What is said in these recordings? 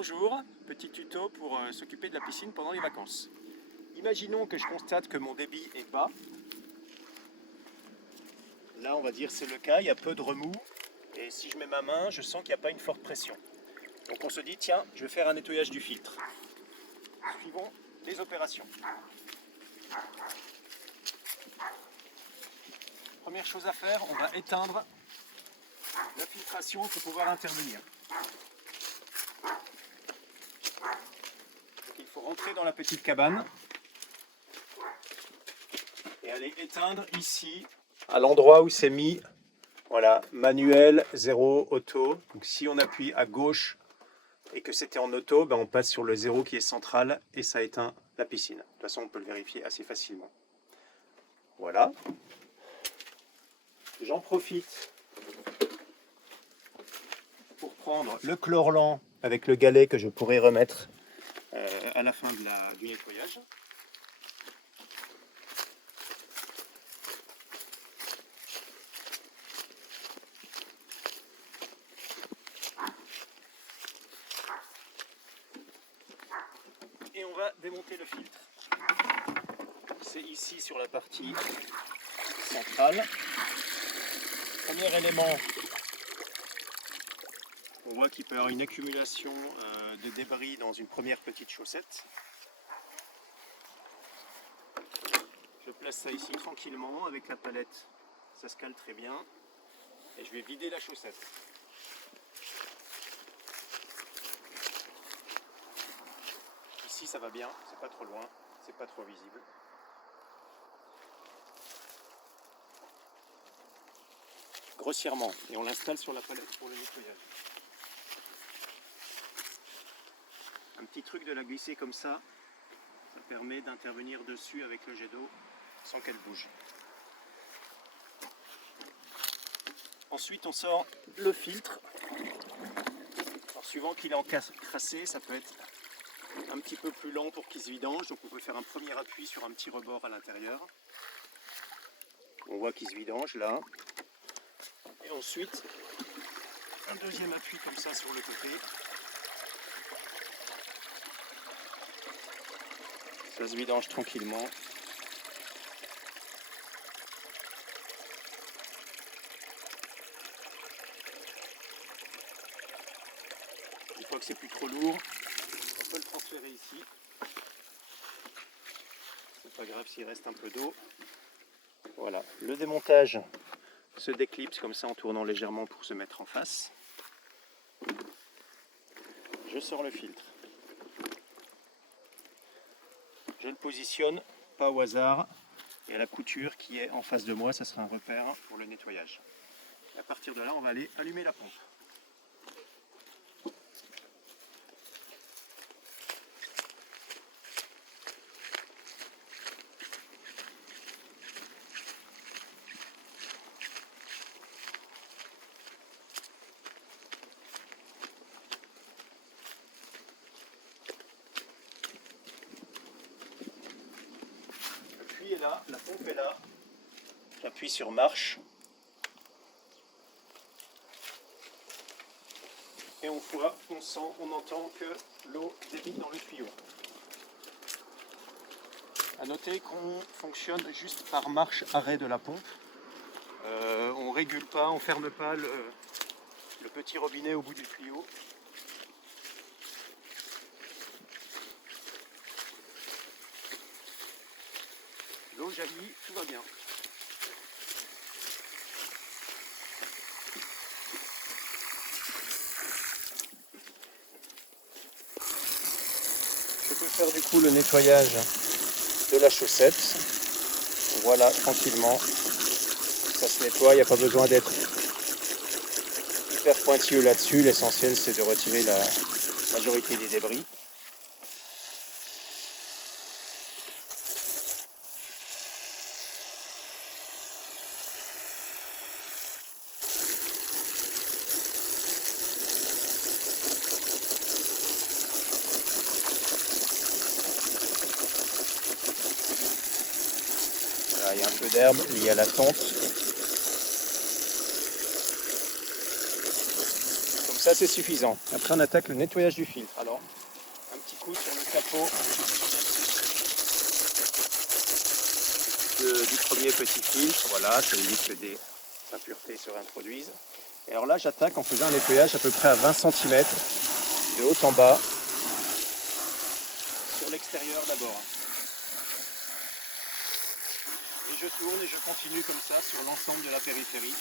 Bonjour, petit tuto pour s'occuper de la piscine pendant les vacances. Imaginons que je constate que mon débit est bas. Là, on va dire c'est le cas, il y a peu de remous. Et si je mets ma main, je sens qu'il n'y a pas une forte pression. Donc on se dit, tiens, je vais faire un nettoyage du filtre. Suivons les opérations. Première chose à faire, on va éteindre la filtration pour pouvoir intervenir. Il faut rentrer dans la petite cabane et aller éteindre ici, à l'endroit où c'est mis. Voilà, manuel, 0, auto. Donc si on appuie à gauche et que c'était en auto, ben on passe sur le 0 qui est central et ça éteint la piscine. De toute façon, on peut le vérifier assez facilement. Voilà. J'en profite pour prendre le chlorlant avec le galet que je pourrais remettre à la fin du nettoyage. Et on va démonter le filtre. C'est ici sur la partie centrale. Premier élément, on voit qu'il peut y avoir une accumulation de débris dans une première petite chaussette. Je place ça ici tranquillement avec la palette, ça se cale très bien. Et je vais vider la chaussette. Ici ça va bien, c'est pas trop loin, c'est pas trop visible. Grossièrement, et on l'installe sur la palette pour le nettoyage. Un petit truc de la glisser comme ça permet d'intervenir dessus avec le jet d'eau sans qu'elle bouge. Ensuite on sort le filtre. Alors, suivant qu'il est encrassé, ça peut être un petit peu plus lent pour qu'il se vidange, donc on peut faire un premier appui sur un petit rebord à l'intérieur. On voit qu'il se vidange là. Et ensuite, un deuxième appui comme ça sur le côté. Ça se vidange tranquillement. Une fois que c'est plus trop lourd, on peut le transférer ici. C'est pas grave s'il reste un peu d'eau. Voilà, le démontage se déclipse comme ça en tournant légèrement pour se mettre en face. Je sors le filtre. Je le positionne, pas au hasard, et à la couture qui est en face de moi, ça sera un repère pour le nettoyage. Et à partir de là, on va aller allumer la pompe. Là, la pompe est là, j'appuie sur marche et on voit, on entend que l'eau débite dans le tuyau. A noter qu'on fonctionne juste par marche arrêt de la pompe. On régule pas, on ferme pas le petit robinet au bout du tuyau. L'eau jaillit, tout va bien. Je peux faire du coup le nettoyage de la chaussette. Voilà, tranquillement. Ça se nettoie, il n'y a pas besoin d'être hyper pointilleux là-dessus. L'essentiel c'est de retirer la majorité des débris. Voilà, il y a un peu d'herbe liée à la tonte. ça c'est suffisant. Après on attaque le nettoyage du filtre. Alors, un petit coup sur le capot du premier petit filtre. Voilà, ça évite que des impuretés se réintroduisent. Et alors là, j'attaque en faisant un nettoyage à peu près à 20 cm de haut en bas. Sur l'extérieur d'abord. Et je tourne et je continue comme ça sur l'ensemble de la périphérie.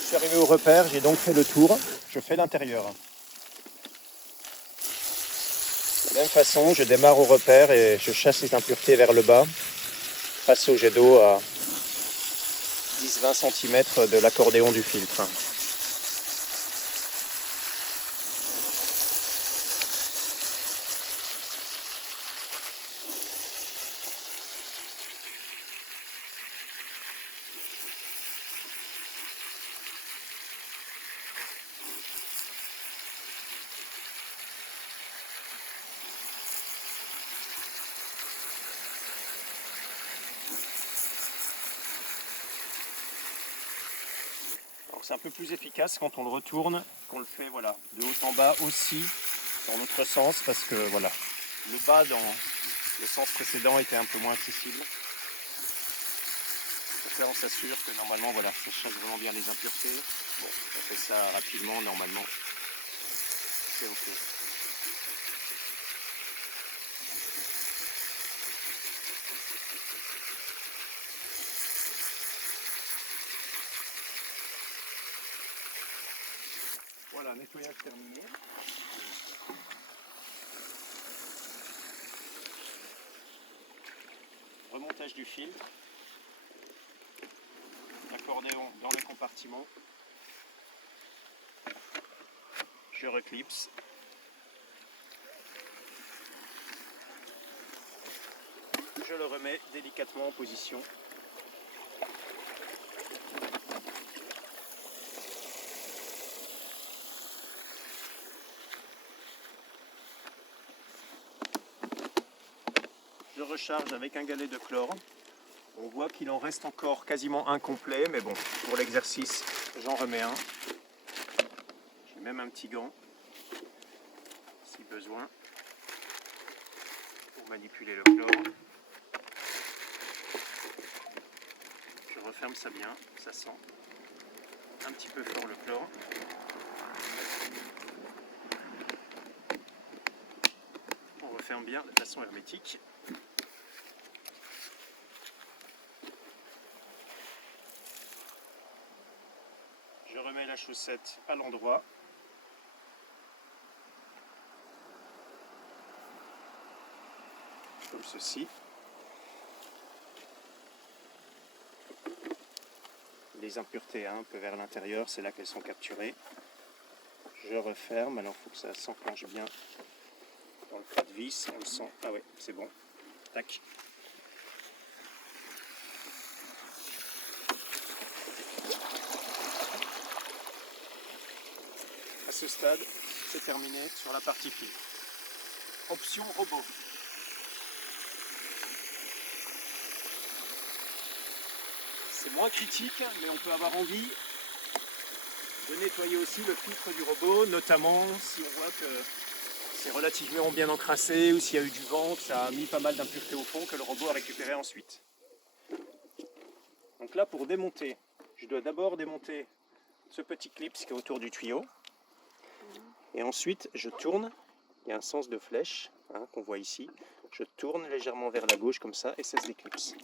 Je suis arrivé au repère, j'ai donc fait le tour, je fais l'intérieur. De la même façon, je démarre au repère et je chasse les impuretés vers le bas, face au jet d'eau à 10-20 cm de l'accordéon du filtre. C'est un peu plus efficace quand on le retourne, qu'on le fait voilà, de haut en bas aussi, dans l'autre sens, parce que voilà, le bas dans le sens précédent était un peu moins accessible. Pour ça, on s'assure que normalement, voilà, ça chasse vraiment bien les impuretés. Bon, on fait ça rapidement, normalement, c'est ok. Voilà, nettoyage terminé. Remontage du filtre. Accordéon dans le compartiment. Je reclipse. Je le remets délicatement en position. Je recharge avec un galet de chlore. On voit qu'il en reste encore quasiment un complet, mais bon, pour l'exercice, j'en remets un. J'ai même un petit gant, si besoin, pour manipuler le chlore. Je referme ça bien, ça sent un petit peu fort le chlore. On referme bien de façon hermétique. Je remets la chaussette à l'endroit. Comme ceci. Les impuretés un peu vers l'intérieur, c'est là qu'elles sont capturées. Je referme, alors il faut que ça s'enclenche bien dans le pas de vis, on le sent. Ah ouais, c'est bon. Tac. À ce stade, c'est terminé sur la partie filtre. Option robot. C'est moins critique, mais on peut avoir envie de nettoyer aussi le filtre du robot, notamment si on voit que c'est relativement bien encrassé ou s'il y a eu du vent, que ça a mis pas mal d'impuretés au fond que le robot a récupéré ensuite. Donc là, pour démonter, je dois d'abord démonter ce petit clip qui est autour du tuyau. Et ensuite, je tourne. Il y a un sens de flèche qu'on voit ici. Je tourne légèrement vers la gauche comme ça et ça se déclipse.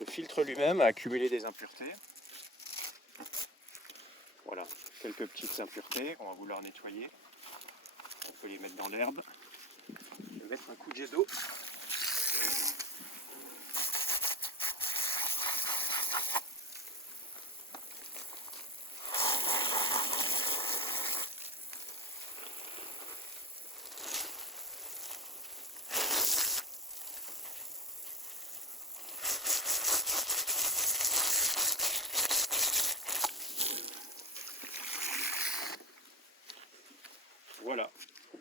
Le filtre lui-même a accumulé des impuretés. Voilà, quelques petites impuretés qu'on va vouloir nettoyer. On peut les mettre dans l'herbe. Je vais mettre un coup de jet d'eau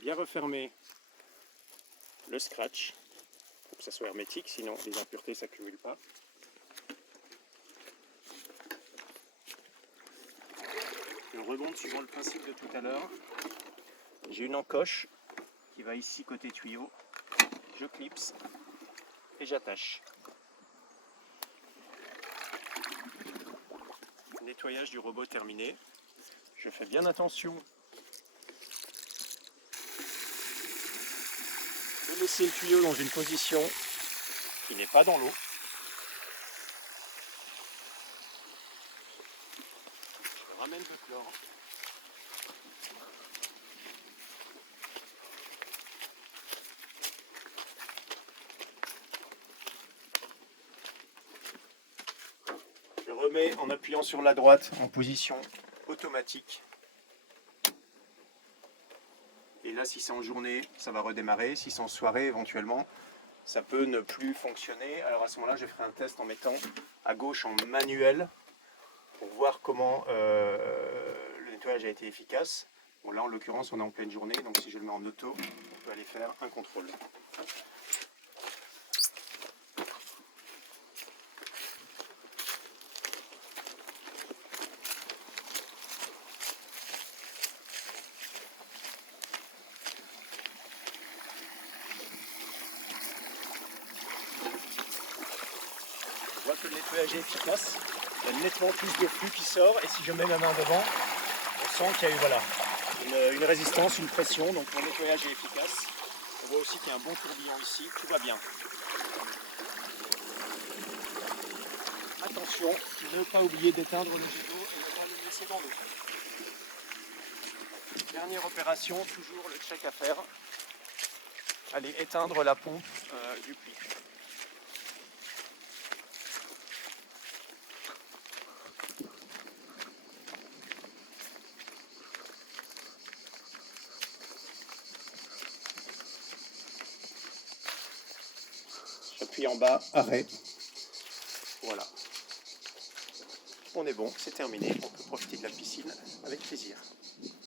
bien refermer le scratch pour que ça soit hermétique, sinon les impuretés ne s'accumulent pas. Je remonte suivant le principe de tout à l'heure. J'ai une encoche qui va ici côté tuyau. Je clipse et j'attache. Nettoyage du robot terminé. Je fais bien attention de laisser le tuyau dans une position qui n'est pas dans l'eau. Je ramène le chlore. Je remets en appuyant sur la droite en position automatique. Et là, si c'est en journée, ça va redémarrer. Si c'est en soirée, éventuellement, ça peut ne plus fonctionner. Alors à ce moment-là, je ferai un test en mettant à gauche en manuel pour voir comment le nettoyage a été efficace. Bon, là, en l'occurrence, on est en pleine journée, donc si je le mets en auto, on peut aller faire un contrôle. On voit que le nettoyage est efficace. Il y a nettement plus de flux qui sort, et si je mets ma main devant, on sent qu'il y a eu une résistance, une pression, donc mon nettoyage est efficace. On voit aussi qu'il y a un bon tourbillon ici, tout va bien. Attention, ne pas oublier d'éteindre le jet d'eau et ne pas le laisser dans l'eau. Dernière opération, toujours le check à faire. Allez éteindre la pompe du puits. J'appuie en bas, arrêt. Voilà. On est bon, c'est terminé. On peut profiter de la piscine avec plaisir.